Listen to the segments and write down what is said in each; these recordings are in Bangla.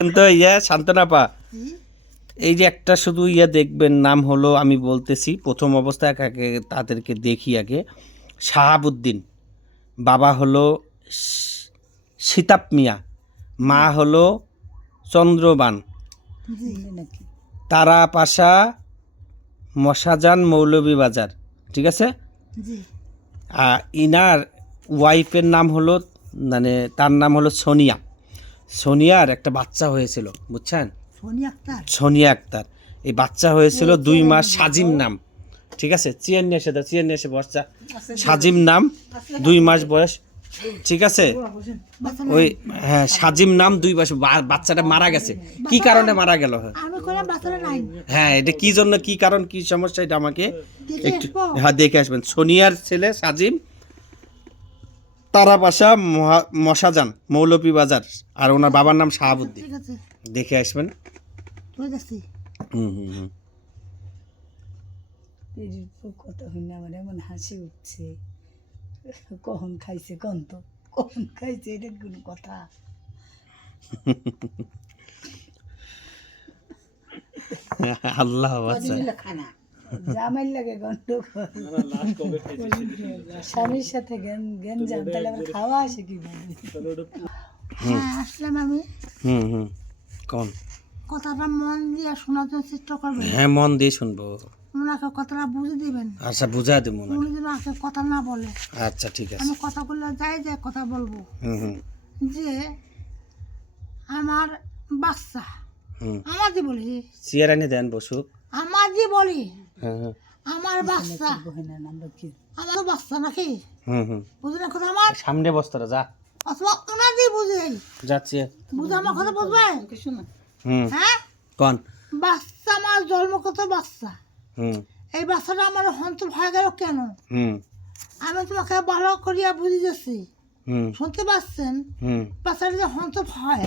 কিন্তু শান্তনাপা এই যে একটা শুধু দেখবেন নাম হলো, আমি বলতেছি প্রথম অবস্থায় তাদেরকে দেখি আগে। শাহাবুদ্দিন, বাবা হলো সিতাব মিয়া, মা হলো চন্দ্রবান, তারা পাশা, মশাজান, মৌলভীবাজার, ঠিক আছে। ইনার ওয়াইফের নাম হলো, মানে তার নাম হলো সোনিয়া। সোনিয়ার একটা বাচ্চা হয়েছিল, বুঝছেন, সোনিয়া আক্তার। এই বাচ্চা হয়েছিল 2 মাস, সাজিম নাম, ঠিক আছে। চেয়ার নিয়ে এসে বসা, সাজিম নাম, 2 মাস বয়স, ঠিক আছে। ওই হ্যাঁ, সাজিম নাম, 2 মাস। বাচ্চাটা মারা গেছে, কি কারণে মারা গেল? হ্যাঁ, এটা কি জন্য, কি কারণ, কি সমস্যা, এটা আমাকে একটু দেখে আসবেন। সোনিয়ার ছেলে সাজিম, তারা পাশা, মশাজান, মৌলভীবাজার, আর ওনার বাবার নাম শাহাবুদ্দিন। দেখে আসবেন। কথা হইলে আমার এমন হাসি উঠছে, কখন খাইছে কোন তো, কখন খাইছে, এটা কোনো কথা? আল্লাহ জামাইল লাগে গন্ধ, স্বামীর সাথে জ্ঞান জান, তাহলে আবার খাওয়া আসে কিভাবে? আসলাম আমি। কোন কথাটা মন দিয়ে শোনার জন্য চেষ্টা করবেন। হ্যাঁ, মন দিয়ে শুনবো। ওনাকে কথাটা বুঝে দিবেন। আচ্ছা, বুঝা দেবো। উনি যেন আগে কথা না বলে। আচ্ছা, ঠিক আছে। আমি কথাগুলো যাই কথা বলবো। যে আমার বাচ্চা, আমারই বলি, চেয়ারানি দেন, বসুক, আমারই বলি, আমার বাচ্চা, আমার বাচ্চা নাকি, বুঝলেন কথা? আমার সামনে বস্তারা যা, অথবা ওনারই বুঝে যাচ্ছে, বুঝে আমার কথা বুঝবে। হ্যাঁ, কোন বাচ্চা আমার জন্মগত বাচ্চা, এই বাচ্চাটা আমার হন্ত ভয় গেল কেন? আমি তোমাকে ভালো করিয়া বুঝে যাচ্ছি, শুনতে পাচ্ছেন? বাচ্চাটা যে হন্ত ভয়,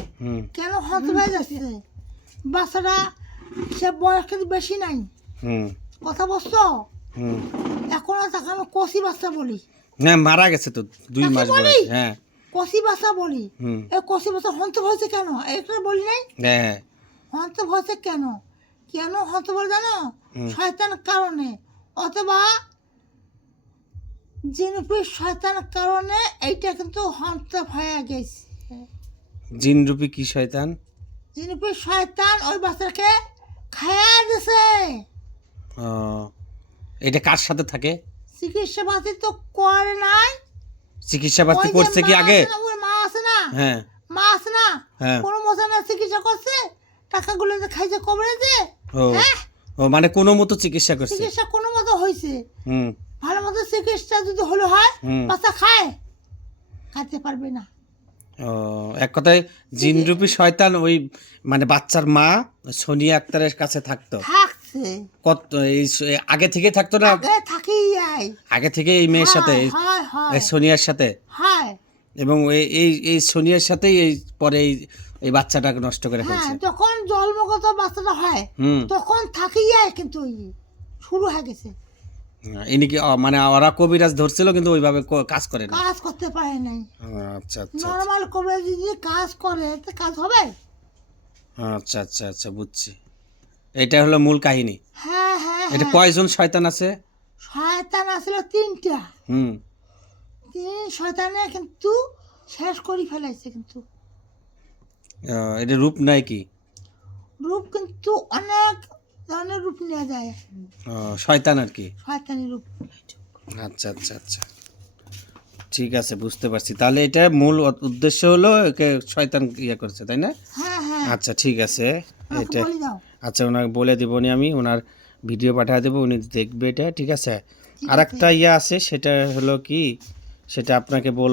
কেন হন্ত হয়ে যাচ্ছে? বাচ্চাটা সে বয়স কিন্তু বেশি নাই, কথা বলছো? এখনো তাকে আমি কষি বাচ্চা বলি। হ্যাঁ, মারা গেছে তো 2 মাস বয়স। হ্যাঁ, কষি বাচ্চা বলি। এই কষি বাচ্চা হন্ত হয়েছে কেন? এটা বলি নাই? হ্যাঁ, হন্ত হয়েছে কেন? কেন হন্ত বলে জানো? শয়তান কারণে, অথবা জিনরূপী শয়তান কারণে এইটা কিন্তু হন্ত হয়ে গেছে। জিনরূপী কি শয়তান? জিনরূপী শয়তান ওই বাচ্চাকে খায়া দিছে। এটা কার সাথে থাকে? চিকিৎসা পাতি তো করে নাই। চিকিৎসা পাতি করছে কি আগে? মা আছে না, হ্যাঁ, মা আছে না, কোনো মতো না চিকিৎসা করছে, টাকাগুলো যে খাইছে কবরেছে। ও মানে কোনো মতো চিকিৎসা করছে, চিকিৎসা কোনো মতো হয়েছে। ভালো মতো চিকিৎসা যদি হলো হয়, বাচ্চা খাইতে পারবে না। এক কথায় জিনরূপী শয়তান ওই মানে বাচ্চার মা সোনিয়া আক্তারের কাছে থাকতো। কত আগে থেকে থাকতো না? আগে থেকে এই মেয়ের সাথে, সোনিয়ার সাথে। এবং এই সোনিয়ার সাথেই এই পরে এই বাচ্চাটাকে নষ্ট করে ফেলছে। যখন জন্মগত বাচ্চাটা হয় তখন থাকি কিন্তু শুরু হয়ে গেছে। ইনি কি মানে ওরা কবিরাজ ধরছিল কিন্তু ওইভাবে কাজ করে না, কাজ করতে পারে নাই। আচ্ছা আচ্ছা, নরমাল কবিরাজ যদি কাজ করে তো কাজ হবে। আচ্ছা আচ্ছা আচ্ছা, বুঝছি। এটা হলো মূল কাহিনী। হ্যাঁ হ্যাঁ। এটা কয়জন শয়তান আছে? শয়তান আছিল 3টা। 3 শয়তানে কিন্তু শেষ করে ফেলাইছে। কিন্তু এটা রূপ নাই কি? রূপ কিন্তু অনেক ধরনের রূপ নেওয়া যায়। শয়তান আর কি, শয়তানি রূপ। আচ্ছা আচ্ছা আচ্ছা, ঠিক আছে, বুঝতে পারছি। তাহলে এটা মূল উদ্দেশ্য হলো একে শয়তান করেছে, তাই না? হ্যাঁ হ্যাঁ। আচ্ছা, ঠিক আছে। এটা আচ্ছা, ওনাকে বলে দেবো আমি, ওনার ভিডিও পাঠিয়ে দেবো, উনি দেখবে এটা, ঠিক আছে। আর একটা আছে, সেটা হলো কি, সেটা আপনাকে বল